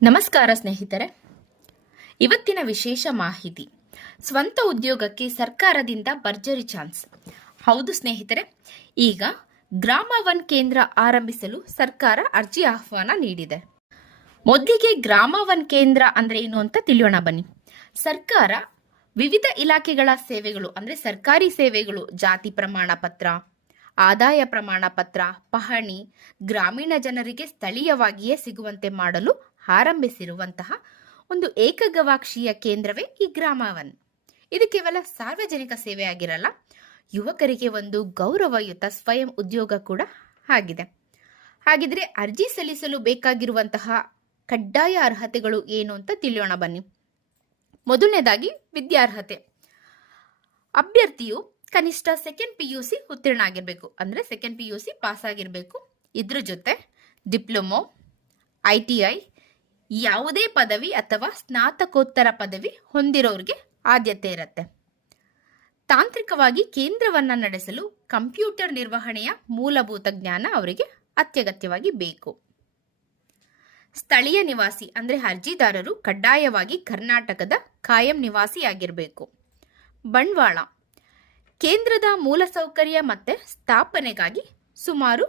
ನಮಸ್ಕಾರ ಸ್ನೇಹಿತರೆ, ಇವತ್ತಿನ ವಿಶೇಷ ಮಾಹಿತಿ. ಸ್ವಂತ ಉದ್ಯೋಗಕ್ಕೆ ಸರ್ಕಾರದಿಂದ ಭರ್ಜರಿ ಚಾನ್ಸ್. ಹೌದು ಸ್ನೇಹಿತರೆ, ಈಗ ಗ್ರಾಮ ಒನ್ ಕೇಂದ್ರ ಆರಂಭಿಸಲು ಸರ್ಕಾರ ಅರ್ಜಿ ಆಹ್ವಾನ ನೀಡಿದೆ. ಮೊದಲಿಗೆ ಗ್ರಾಮ ಒನ್ ಕೇಂದ್ರ ಅಂದ್ರೆ ಏನು ಅಂತ ತಿಳಿಯೋಣ ಬನ್ನಿ. ಸರ್ಕಾರ ವಿವಿಧ ಇಲಾಖೆಗಳ ಸೇವೆಗಳು ಅಂದ್ರೆ ಸರ್ಕಾರಿ ಸೇವೆಗಳು, ಜಾತಿ ಪ್ರಮಾಣ ಪತ್ರ, ಆದಾಯ ಪ್ರಮಾಣ ಪತ್ರ, ಪಹಣಿ ಗ್ರಾಮೀಣ ಜನರಿಗೆ ಸ್ಥಳೀಯವಾಗಿಯೇ ಸಿಗುವಂತೆ ಮಾಡಲು ಆರಂಭಿಸಿರುವಂತಹ ಒಂದು ಏಕಗವಾಕ್ಷೀಯ ಕೇಂದ್ರವೇ ಈ ಗ್ರಾಮ ಒನ್. ಇದು ಕೇವಲ ಸಾರ್ವಜನಿಕ ಸೇವೆ ಆಗಿರಲ್ಲ, ಯುವಕರಿಗೆ ಒಂದು ಗೌರವಯುತ ಸ್ವಯಂ ಉದ್ಯೋಗ ಕೂಡ ಆಗಿದೆ. ಹಾಗಿದ್ರೆ ಅರ್ಜಿ ಸಲ್ಲಿಸಲು ಬೇಕಾಗಿರುವಂತಹ ಕಡ್ಡಾಯ ಅರ್ಹತೆಗಳು ಏನು ಅಂತ ತಿಳಿಯೋಣ ಬನ್ನಿ. ಮೊದಲನೇದಾಗಿ ವಿದ್ಯಾರ್ಹತೆ. ಅಭ್ಯರ್ಥಿಯು ಕನಿಷ್ಠ ಸೆಕೆಂಡ್ PUC ಉತ್ತೀರ್ಣ ಆಗಿರಬೇಕು, ಅಂದ್ರೆ ಸೆಕೆಂಡ್ PUC ಪಾಸ್ ಆಗಿರಬೇಕು. ಇದ್ರ ಜೊತೆ ಡಿಪ್ಲೊಮೊ, ITI, ಯಾವುದೇ ಪದವಿ ಅಥವಾ ಸ್ನಾತಕೋತ್ತರ ಪದವಿ ಹೊಂದಿರೋರಿಗೆ ಆದ್ಯತೆ ಇರುತ್ತೆ. ತಾಂತ್ರಿಕವಾಗಿ ಕೇಂದ್ರವನ್ನ ನಡೆಸಲು ಕಂಪ್ಯೂಟರ್ ನಿರ್ವಹಣೆಯ ಮೂಲಭೂತ ಜ್ಞಾನ ಅವರಿಗೆ ಅತ್ಯಗತ್ಯವಾಗಿ ಬೇಕು. ಸ್ಥಳೀಯ ನಿವಾಸಿ ಅಂದ್ರೆ ಅರ್ಜಿದಾರರು ಕಡ್ಡಾಯವಾಗಿ ಕರ್ನಾಟಕದ ಕಾಯಂ ನಿವಾಸಿಯಾಗಿರಬೇಕು. ಬಂಡವಾಳ. ಕೇಂದ್ರದ ಮೂಲಸೌಕರ್ಯ ಮತ್ತೆ ಸ್ಥಾಪನೆಗಾಗಿ ಸುಮಾರು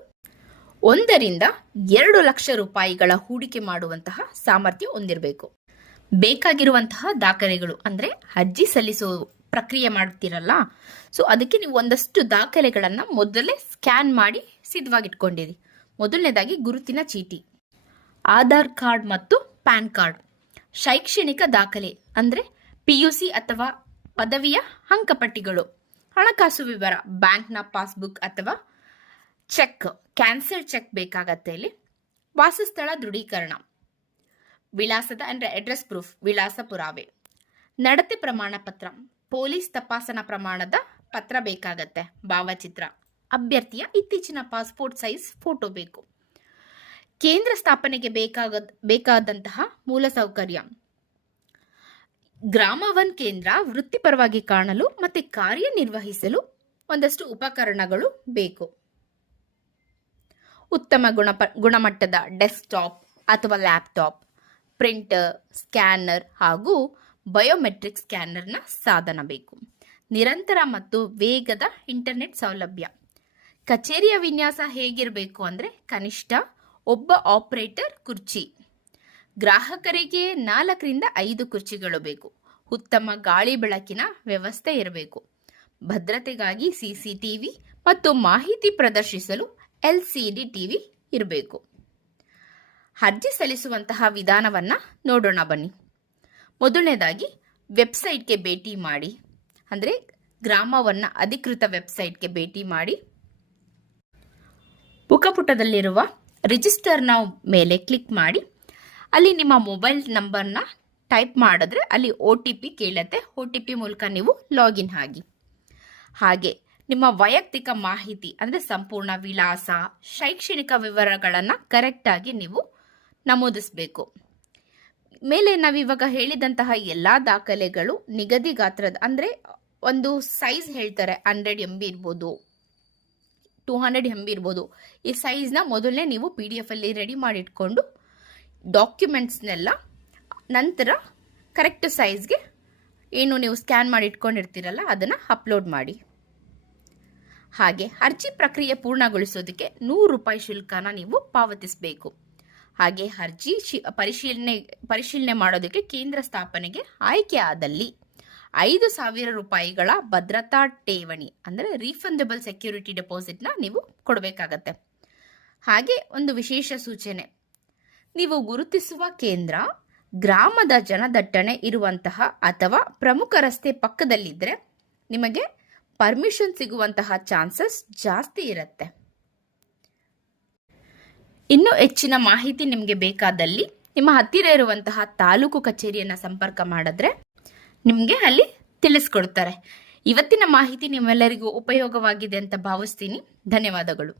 1-2 ಲಕ್ಷ ರೂಪಾಯಿಗಳ ಹೂಡಿಕೆ ಮಾಡುವಂತಹ ಸಾಮರ್ಥ್ಯ ಹೊಂದಿರಬೇಕು. ಬೇಕಾಗಿರುವಂತಹ ದಾಖಲೆಗಳು ಅಂದ್ರೆ ಅರ್ಜಿ ಸಲ್ಲಿಸೋ ಪ್ರಕ್ರಿಯೆ ಮಾಡ್ತೀರಲ್ಲ, ಸೊ ಅದಕ್ಕೆ ನೀವು ಒಂದಷ್ಟು ದಾಖಲೆಗಳನ್ನ ಮೊದಲೇ ಸ್ಕ್ಯಾನ್ ಮಾಡಿ ಸಿದ್ಧವಾಗಿಟ್ಕೊಂಡಿರಿ. ಮೊದಲನೇದಾಗಿ ಗುರುತಿನ ಚೀಟಿ, ಆಧಾರ್ ಕಾರ್ಡ್ ಮತ್ತು ಪ್ಯಾನ್ ಕಾರ್ಡ್, ಶೈಕ್ಷಣಿಕ ದಾಖಲೆ ಅಂದ್ರೆ PUC ಅಥವಾ ಪದವಿಯ ಅಂಕಪಟ್ಟಿಗಳು, ಹಣಕಾಸು ವಿವರ, ಬ್ಯಾಂಕ್ನ ಪಾಸ್ಬುಕ್ ಅಥವಾ ಚೆಕ್, ಕ್ಯಾನ್ಸಲ್ ಚೆಕ್ ಬೇಕಾಗತ್ತೆ ಇಲ್ಲಿ. ವಾಸಸ್ಥಳ ದೃಢೀಕರಣ, ವಿಳಾಸದ ಅಂದ್ರೆ ಅಡ್ರೆಸ್ ಪ್ರೂಫ್, ವಿಳಾಸ ಪುರಾವೆ, ನಡತೆ ಪ್ರಮಾಣ ಪತ್ರ, ಪೊಲೀಸ್ ತಪಾಸಣಾ ಪ್ರಮಾಣದ ಪತ್ರ ಬೇಕಾಗತ್ತೆ, ಭಾವಚಿತ್ರ, ಅಭ್ಯರ್ಥಿಯ ಇತ್ತೀಚಿನ ಪಾಸ್ಪೋರ್ಟ್ ಸೈಜ್ ಫೋಟೋ ಬೇಕು. ಕೇಂದ್ರ ಸ್ಥಾಪನೆಗೆ ಬೇಕಾದಂತಹ ಮೂಲಸೌಕರ್ಯ. ಗ್ರಾಮ ಒನ್ ಕೇಂದ್ರ ವೃತ್ತಿಪರವಾಗಿ ಕಾಣಲು ಮತ್ತೆ ಕಾರ್ಯನಿರ್ವಹಿಸಲು ಒಂದಷ್ಟು ಉಪಕರಣಗಳು ಬೇಕು. ಉತ್ತಮ ಗುಣಮಟ್ಟದ ಡೆಸ್ಕ್ಟಾಪ್ ಅಥವಾ ಲ್ಯಾಪ್ಟಾಪ್, ಪ್ರಿಂಟರ್, ಸ್ಕ್ಯಾನರ್ ಹಾಗೂ ಬಯೋಮೆಟ್ರಿಕ್ ಸ್ಕ್ಯಾನರ್ನ ಸಾಧನ ಬೇಕು. ನಿರಂತರ ಮತ್ತು ವೇಗದ ಇಂಟರ್ನೆಟ್ ಸೌಲಭ್ಯ. ಕಚೇರಿಯ ವಿನ್ಯಾಸ ಹೇಗಿರಬೇಕು ಅಂದ್ರೆ ಕನಿಷ್ಠ ಒಬ್ಬ ಆಪರೇಟರ್ ಕುರ್ಚಿ, ಗ್ರಾಹಕರಿಗೆ 4-5 ಕುರ್ಚಿಗಳು ಬೇಕು. ಉತ್ತಮ ಗಾಳಿ ಬೆಳಕಿನ ವ್ಯವಸ್ಥೆ ಇರಬೇಕು. ಭದ್ರತೆಗಾಗಿ CCTV ಮತ್ತು ಮಾಹಿತಿ ಪ್ರದರ್ಶಿಸಲು LCD TV ಇರಬೇಕು. ಅರ್ಜಿ ಸಲ್ಲಿಸುವಂತಹ ವಿಧಾನವನ್ನ ನೋಡೋಣ ಬನ್ನಿ. ಮೊದಲನೇದಾಗಿ ವೆಬ್ಸೈಟ್ಗೆ ಭೇಟಿ ಮಾಡಿ, ಅಂದ್ರೆ ಗ್ರಾಮವನ್ನ ಅಧಿಕೃತ ವೆಬ್ಸೈಟ್ಗೆ ಭೇಟಿ ಮಾಡಿ ಮುಖಪುಟದಲ್ಲಿರುವ ರಿಜಿಸ್ಟರ್ ನೌ ಮೇಲೆ ಕ್ಲಿಕ್ ಮಾಡಿ ಅಲ್ಲಿ ನಿಮ್ಮ ಮೊಬೈಲ್ ನಂಬರ್ನ ಟೈಪ್ ಮಾಡಿದ್ರೆ ಅಲ್ಲಿ OTP ಕೇಳುತ್ತೆ. OTP ಮೂಲಕ ನೀವು ಲಾಗಿನ್ ಆಗಿ. ಹಾಗೆ ನಿಮ್ಮ ವೈಯಕ್ತಿಕ ಮಾಹಿತಿ ಅಂದ್ರೆ ಸಂಪೂರ್ಣ ವಿಳಾಸ, ಶೈಕ್ಷಣಿಕ ವಿವರಗಳನ್ನು ಕರೆಕ್ಟಾಗಿ ನೀವು ನಮೂದಿಸಬೇಕು. ಮೇಲೆ ನಾವಿವಾಗ ಹೇಳಿದಂತಹ ಎಲ್ಲ ದಾಖಲೆಗಳು ನಿಗದಿ ಗಾತ್ರದ ಅಂದ್ರೆ ಒಂದು ಸೈಜ್ ಹೇಳ್ತಾರೆ, 100 MB ಇರ್ಬೋದು, 200 MB ಇರ್ಬೋದು. ಈ ಸೈಜ್ನ ಮೊದಲನೇ ನೀವು PDF ಅಲ್ಲಿ ರೆಡಿ ಮಾಡಿಟ್ಕೊಂಡು ಡಾಕ್ಯುಮೆಂಟ್ಸ್ನೆಲ್ಲ ನಂತರ ಕರೆಕ್ಟ್ ಸೈಜ್ಗೆ ಏನು ನೀವು ಸ್ಕ್ಯಾನ್ ಮಾಡಿ ಇಟ್ಕೊಂಡಿರ್ತೀರಲ್ಲ ಅದನ್ನು ಅಪ್ಲೋಡ್ ಮಾಡಿ. ಹಾಗೆ ಅರ್ಜಿ ಪ್ರಕ್ರಿಯೆ ಪೂರ್ಣಗೊಳಿಸೋದಕ್ಕೆ 100 ರೂಪಾಯಿ ಶುಲ್ಕನ ನೀವು ಪಾವತಿಸಬೇಕು. ಹಾಗೆ ಅರ್ಜಿ ಪರಿಶೀಲನೆ ಮಾಡೋದಕ್ಕೆ ಕೇಂದ್ರ ಸ್ಥಾಪನೆಗೆ ಆಯ್ಕೆ ಆದಲ್ಲಿ 5,000 ರೂಪಾಯಿಗಳ ಭದ್ರತಾ ಠೇವಣಿ ಅಂದ್ರೆ ರೀಫಂಡಬಲ್ ಸೆಕ್ಯೂರಿಟಿ ಡೆಪಾಸಿಟ್ನ ನೀವು ಕೊಡಬೇಕಾಗತ್ತೆ. ಹಾಗೆ ಒಂದು ವಿಶೇಷ ಸೂಚನೆ, ನೀವು ಗುರುತಿಸುವ ಕೇಂದ್ರ ಗ್ರಾಮದ ಜನದಟ್ಟಣೆ ಇರುವಂತಹ ಅಥವಾ ಪ್ರಮುಖ ರಸ್ತೆ ಪಕ್ಕದಲ್ಲಿದ್ದರೆ ನಿಮಗೆ ಪರ್ಮಿಷನ್ ಸಿಗುವಂತಹ ಚಾನ್ಸಸ್ ಜಾಸ್ತಿ ಇರುತ್ತೆ. ಇನ್ನೂ ಹೆಚ್ಚಿನ ಮಾಹಿತಿ ನಿಮಗೆ ಬೇಕಾದಲ್ಲಿ ನಿಮ್ಮ ಹತ್ತಿರ ಇರುವಂತಹ ತಾಲೂಕು ಕಚೇರಿಯನ್ನು ಸಂಪರ್ಕ ಮಾಡಿದ್ರೆ ನಿಮಗೆ ಅಲ್ಲಿ ತಿಳಿಸ್ಕೊಡ್ತಾರೆ. ಇವತ್ತಿನ ಮಾಹಿತಿ ನಿಮ್ಮೆಲ್ಲರಿಗೂ ಉಪಯೋಗವಾಗಿದೆ ಅಂತ ಭಾವಿಸ್ತೀನಿ. ಧನ್ಯವಾದಗಳು.